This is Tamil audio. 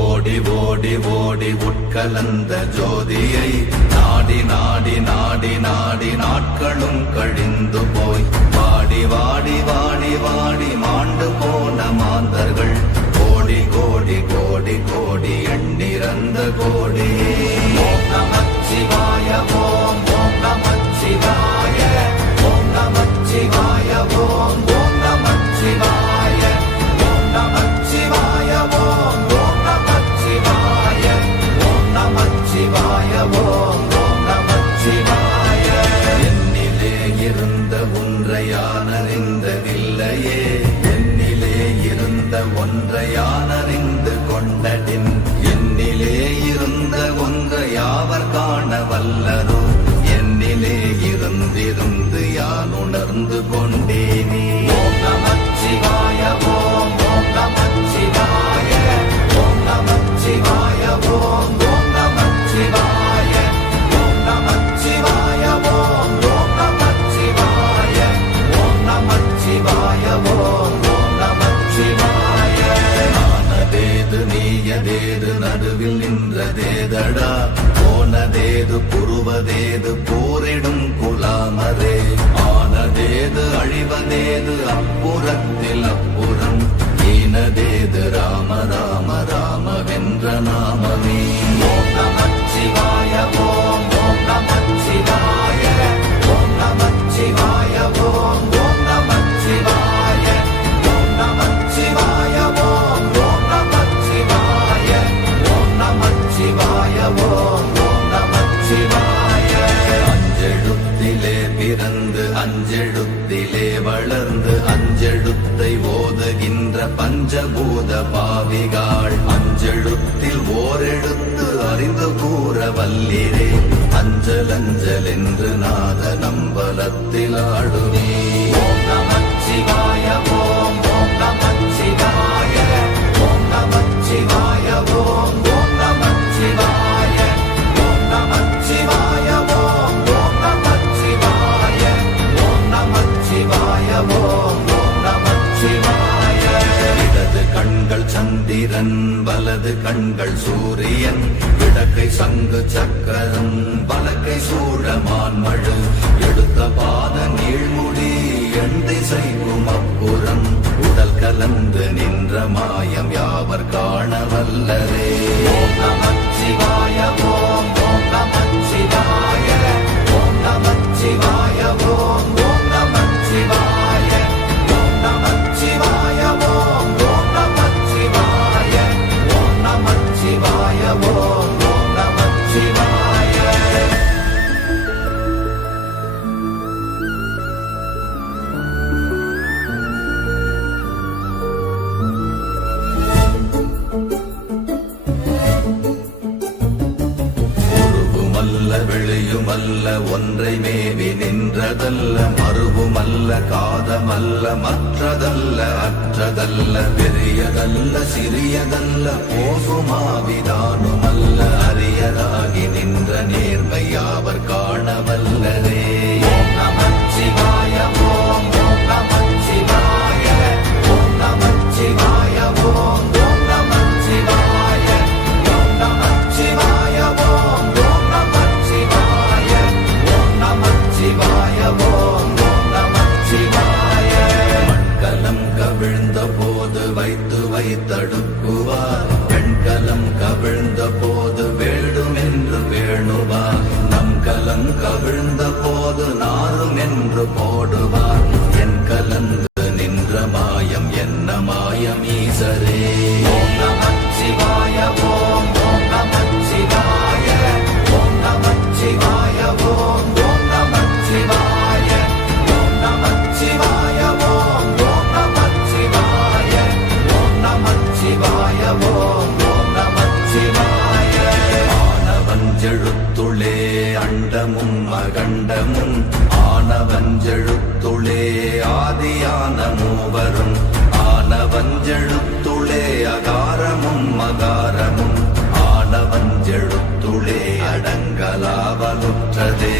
ஓடி ஓடி ஓடி உட்கலந்த ஜோதியை நாடி நாடி நாடி நாடி நாட்களும் கழிந்து போய் வாடி வாடி வாடி வாடி மாண்டு போன மாந்தர்கள் கோடி கோடி கோடி கோடி எண்ணிறந்த கோடி. ஓம் நமச்சிவாய ஓம் ஓம் நமச்சிவாய ஓம் நமச்சிவாய ஓம் ஓம் நமச்சிவாய ஓம் நமச்சிவாய ஓம் ஓம் நமச்சிவாய ஓம் நமச்சிவாய ஓம் ஓம் நமச்சிவாய. என்னிலே இருந்த ஒன்றை யான் அறிந்ததில்லையே, என்னிலே இருந்த ஒன்றை யான் அறிந்து கொண்டடின், என்னிலே இருந்த ஒன்றை யாவர் காண வல்லரோ, என்னிலே இருந்திருந்து யான் உணர்ந்து கொண்டேனே. ஓம் நமச்சிவாய ஓம் ஓம் நமச்சிவாய ஓம் நமச்சிவாய ஓம் ஓம் நமச்சிவாய ஓம் நமச்சிவாய ஓம் ஓம் நமச்சிவாய ஓம் நமச்சிவாய ஓம் ஓம் நமச்சிவாய. ஆனதேது நீயதேது நடுவில் நின்றதேதடா, போனதேது புருவதேது போரிடும் குலாமரே, ஆனதேது அழிவதேது அப்புறத்தில் அப்புறம், ஈனதேது ராம ராம ராமவென்ற நாமமே. ஓம் நமச்சிவாய ஓம் ஓம் நமச்சிவாய ஓம் நமச்சிவாய ஓம் ஓம் நமச்சிவாய ஓம் நமச்சிவாய ஓம் ஓம் நமச்சிவாய ஓம் நமச்சிவாய ஓம் ஓம் நமச்சிவாய. அஞ்செழுத்திலே பிறந்து அஞ்செழுத்திலே வளர்ந்து அஞ்செழுத்தை ஓதுகின்ற பஞ்சபூத பாவிகாள், அஞ்செழுத்தில் ஓரெழுத்து அறிந்து கூற வல்லிரே, அஞ்சல் அஞ்சல் என்று நாத நம்பலத்தில் ஆடுவே. ஓம் நமச்சிவாய ஓம் ஓம் நமச்சிவாய ஓம் நமச்சிவாய ஓம் ஓம் நமச்சிவாய ஓம் நமச்சிவாய ஓம் ஓம் நமச்சிவாய ஓம் நமச்சிவாய ஓம் ஓம் நமச்சிவாய. இடது கண்கள் சந்திரன் வலது கண்கள் சூரியன், இடக்கை சங்கு சக்கரம் வலக்கை சூழமான்மழு, எடுத்த பாத நீழ்முடி எண் திசைக்கும் அப்புறம், உடல் கலந்து நின்ற மாயம் யாவர் காண வல்லரே. ஓம் நமச்சிவாய ஓம் ஓம் நமச்சிவாய ஓம் நமச்சிவாய ஓம் ஓம் நமச்சிவாய ஓம் நமச்சிவாய ஓம் ஓம் நமச்சிவாய ஓம் நமச்சிவாய ஓம் ஓம் நமச்சிவாய. வெளியுமல்ல ஒன்றை மேவி நின்றதல்ல, மறுவுமல்ல காதமல்ல மற்றதல்ல அற்றதல்ல, பெரியதல்ல சிறியதல்ல போகுமாவிதானுமல்ல, அரியராகி நின்ற நேர்மை யாவர் காண வல்லரே. ஓம் நமச்சிவாய ஓம் ஓம் நமச்சிவாய ஓம் நமச்சிவாய ஓம் ஓம் நமச்சிவாய ஓம் நமச்சிவாய ஓம் ஓம் நமச்சிவாய ஓம் நமச்சிவாய ஓம் ஓம் நமச்சிவாய. மண்கலம் கவிழ்ந்த போது வைத்து வைத்தடுக்குவார், பெண்கலம் கவிழ்ந்த போது வேடும் என்று வேணுவார், நம் கலம் கவிழ்ந்த போது நாரும் என்று போடுவார், என் கலந்து நின்ற மாயம் என்ன மாயம் ஈசரே. ஓம் நமச்சிவாய ஓம் ஓம் நமச்சிவாய ஓம் நமச்சிவாய ஓம் ஓம் நமச்சிவாய ஓம் நமச்சிவாய ஓம் ஓம் நமச்சிவாய ஓம் நமச்சிவாய ஓம் ஓம் நமச்சிவாய. ஆனவஞ்செழுத்துளே அண்டமும் அகண்டமும், ஆனவஞ்செழுத்துளே ஆதியான மூவரும், ஆனவஞ்செழுத்துளே அகாரமும் மகாரமும், ஆனவஞ்செழுத்துளே அடங்கலாவலுற்றதே.